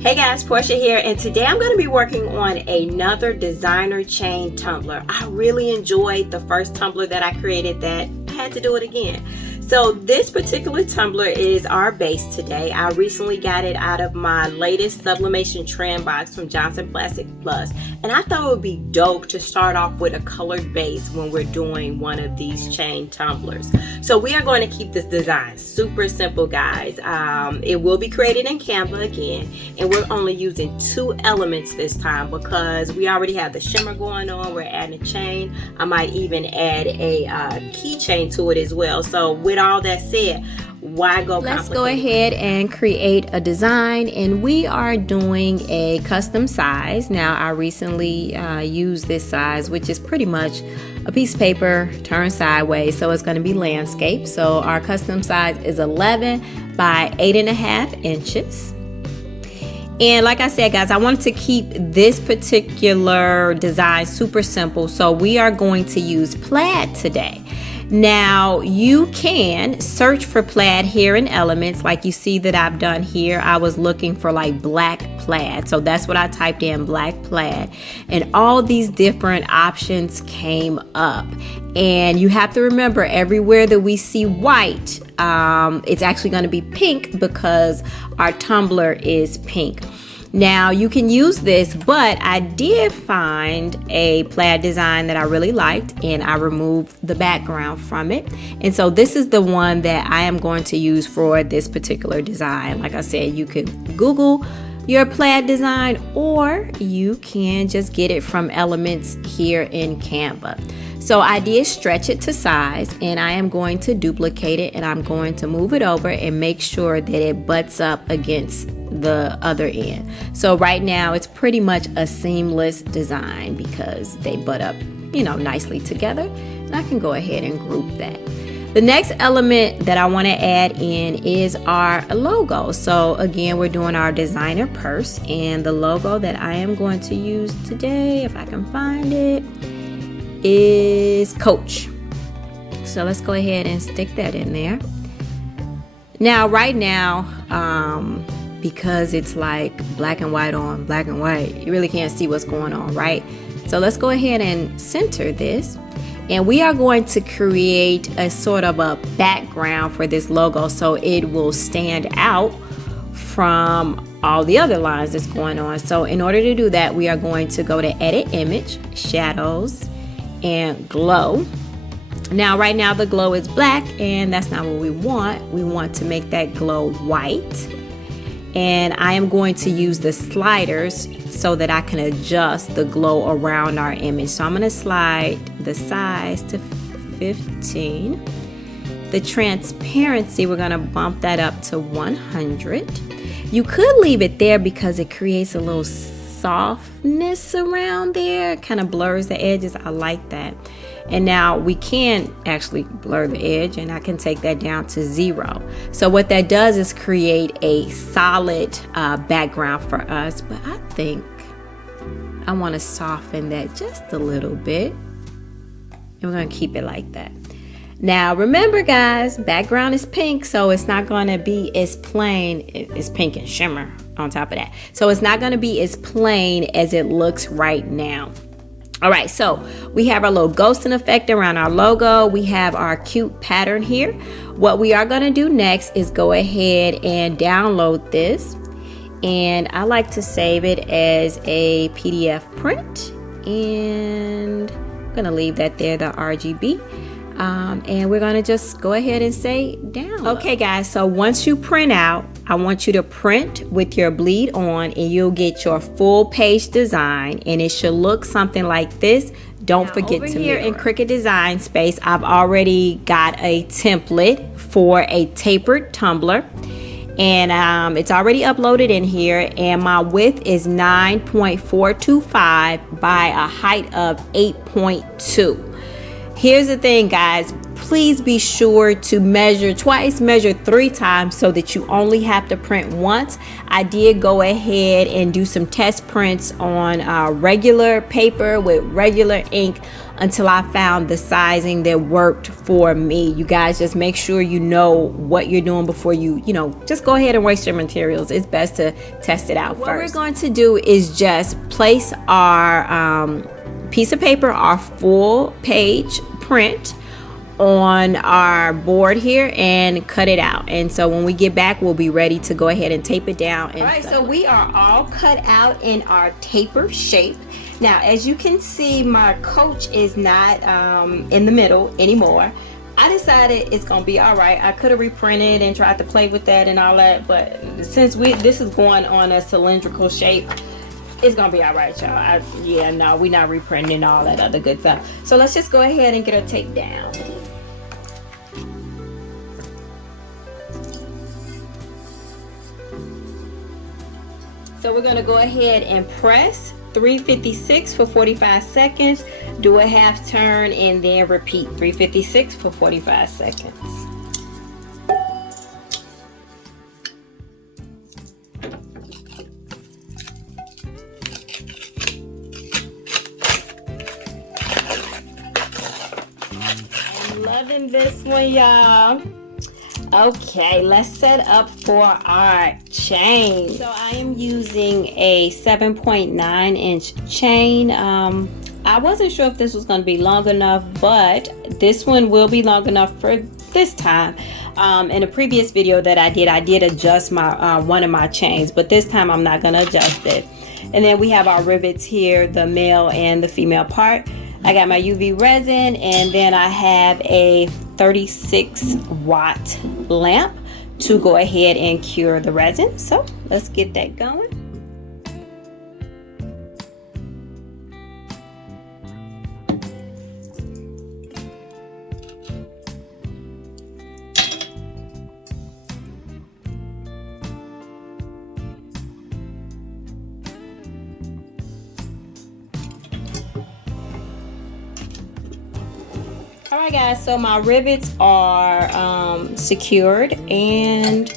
Hey guys, Portia here, and today I'm going to be working on another designer chain tumbler. I really enjoyed the first tumbler that I created that I had to do it again. So this particular tumbler is our base today. I recently got it out of my latest Sublimation trend box from Johnson Plastic Plus, and I thought it would be dope to start off with a colored base when we're doing one of these chain tumblers. So we are going to keep this design super simple, guys. It will be created in Canva again, and we're only using 2 elements this time because we already have the shimmer going on. We're adding a chain. I might even add a keychain to it as well. So with all that said, why go Let's go ahead and create a design, and we are doing a custom size. Now I recently used this size, which is pretty much a piece of paper turned sideways, so it's going to be landscape. So our custom size is 11 by 8.5 inches. And like I said, guys, I wanted to keep this particular design super simple, so we are going to use plaid today. Now you can search for plaid here in elements like you see that I've done here. I was looking for like black plaid, so that's what I typed in, black plaid, and all these different options came up. And you have to remember, everywhere that we see white, it's actually going to be pink because our tumbler is pink. Now you can use this, but I did find a plaid design that I really liked, and I removed the background from it. And so this is the one that I am going to use for this particular design. Like I said, you could Google your plaid design, or you can just get it from elements here in Canva. So I did stretch it to size, and I am going to duplicate it, and I'm going to move it over and make sure that it butts up against the other end. So right now it's pretty much a seamless design because they butt up, nicely together. And I can go ahead and group that. The next element that I want to add in is our logo. So again, we're doing our designer purse, and the logo that I am going to use today, if I can find it, is Coach. So let's go ahead and stick that in there. Now right now, because it's like black and white on black and white, you really can't see what's going on, right? So let's go ahead and center this, and we are going to create a sort of a background for this logo so it will stand out from all the other lines that's going on. So in order to do that, we are going to go to Edit Image, Shadows, and Glow. Now right now the glow is black, and that's not what we want. We want to make that glow white. And I am going to use the sliders so that I can adjust the glow around our image. So I'm going to slide the size to 15. The transparency, we're going to bump that up to 100. You could leave it there because it creates a little softness around there. It kind of blurs the edges. I like that. And now we can actually blur the edge, and I can take that down to 0. So what that does is create a solid background for us, but I think I want to soften that just a little bit, and we're going to keep it like that. Now remember, guys, background is pink, so it's not going to be as plain. It's pink and shimmer on top of that, so it's not going to be as plain as it looks right now. All right, so we have our little ghosting effect around our logo. We have our cute pattern here. What we are going to do next is go ahead and download this, and I like to save it as a PDF print, and I'm going to leave that there, the RGB. And we're going to just go ahead and say download. Okay, guys, so once you print out, I want you to print with your bleed on, and you'll get your full page design, and it should look something like this. Don't forget to mirror. In Cricut Design Space, I've already got a template for a tapered tumbler, and it's already uploaded in here, and my width is 9.425 by a height of 8.2. Here's the thing, guys, please be sure to measure twice, measure 3 times so that you only have to print once. I did go ahead and do some test prints on regular paper with regular ink until I found the sizing that worked for me. You guys just make sure you know what you're doing before you just go ahead and waste your materials. It's best to test it out first. What we're going to do is just place our piece of paper, our full page print, on our board here and cut it out. And so when we get back, we'll be ready to go ahead and tape it down. All right, so we are all cut out in our taper shape. Now, as you can see, my coach is not in the middle anymore. I decided it's gonna be all right. I could have reprinted and tried to play with that and all that, but since this is going on a cylindrical shape, it's gonna be all right, y'all. Yeah, no, we're not reprinting all that other good stuff. So let's just go ahead and get her taped down. So we're gonna go ahead and press 356 for 45 seconds, do a half turn, and then repeat 356 for 45 seconds. I'm loving this one, y'all. Okay, let's set up for our chain. So I am using a 7.9 inch chain. I wasn't sure if this was going to be long enough, but this one will be long enough for this time. In a previous video that I did adjust my one of my chains, but this time I'm not going to adjust it. And then we have our rivets here, the male and the female part. I got my UV resin, and then I have a 36 watt lamp to go ahead and cure the resin. So let's get that going. Alright guys, so my rivets are secured, and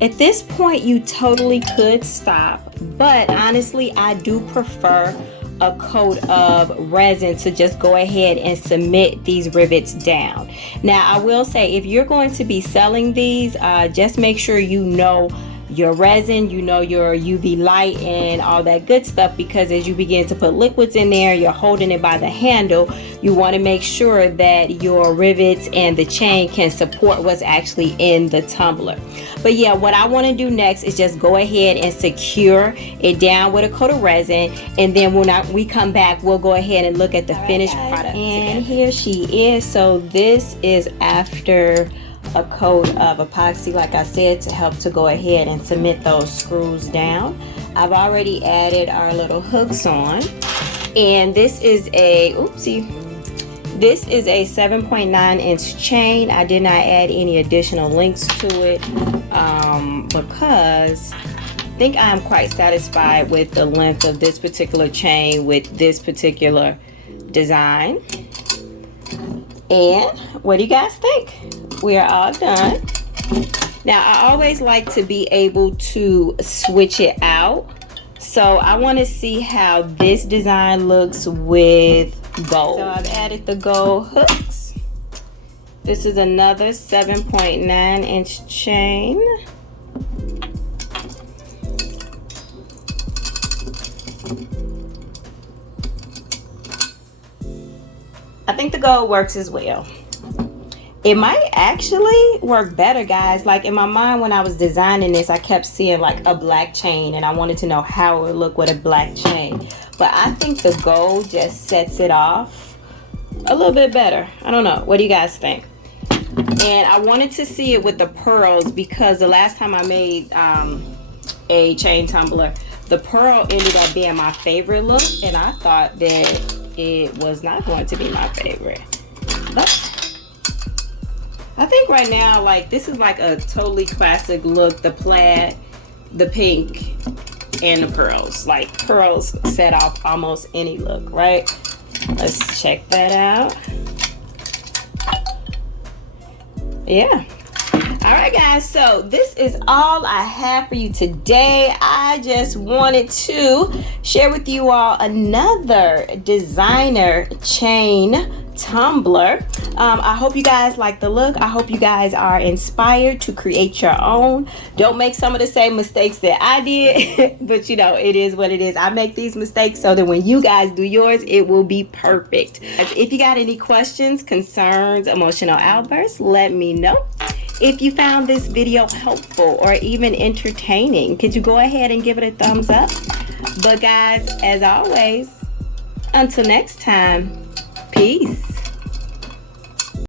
at this point you totally could stop, but honestly I do prefer a coat of resin to just go ahead and cement these rivets down. Now I will say, if you're going to be selling these, just make sure you know your resin, you know your UV light and all that good stuff, because as you begin to put liquids in there, you're holding it by the handle. You want to make sure that your rivets and the chain can support what's actually in the tumbler. But yeah, what I want to do next is just go ahead and secure it down with a coat of resin, and then when we come back, we'll go ahead and look at the finished product. And here she is. So this is after a coat of epoxy, like I said, to help to go ahead and cement those screws down. I've already added our little hooks on, and this is a this is a 7.9 inch chain. I did not add any additional links to it because I think I'm quite satisfied with the length of this particular chain with this particular design. And what do you guys think? We are all done. Now I always like to be able to switch it out, so I want to see how this design looks with gold. So I've added the gold hooks. This is another 7.9 inch chain. I think the gold works as well. It might actually work better, guys. Like in my mind when I was designing this, I kept seeing like a black chain, and I wanted to know how it would look with a black chain. But I think the gold just sets it off a little bit better. I don't know. What do you guys think? And I wanted to see it with the pearls, because the last time I made a chain tumbler, the pearl ended up being my favorite look, and I thought that it was not going to be my favorite. But I think right now, like, this is like a totally classic look. The plaid, the pink, and the pearls. Like, pearls set off almost any look, right? Let's check that out. Yeah. All right, guys, so this is all I have for you today. I just wanted to share with you all another designer chain tumbler. I hope you guys like the look. I hope you guys are inspired to create your own. Don't make some of the same mistakes that I did, but you know, it is what it is. I make these mistakes so that when you guys do yours, it will be perfect. If you got any questions, concerns, emotional outbursts, let me know. If you found this video helpful or even entertaining, could you go ahead and give it a thumbs up? But guys, as always, until next time, peace.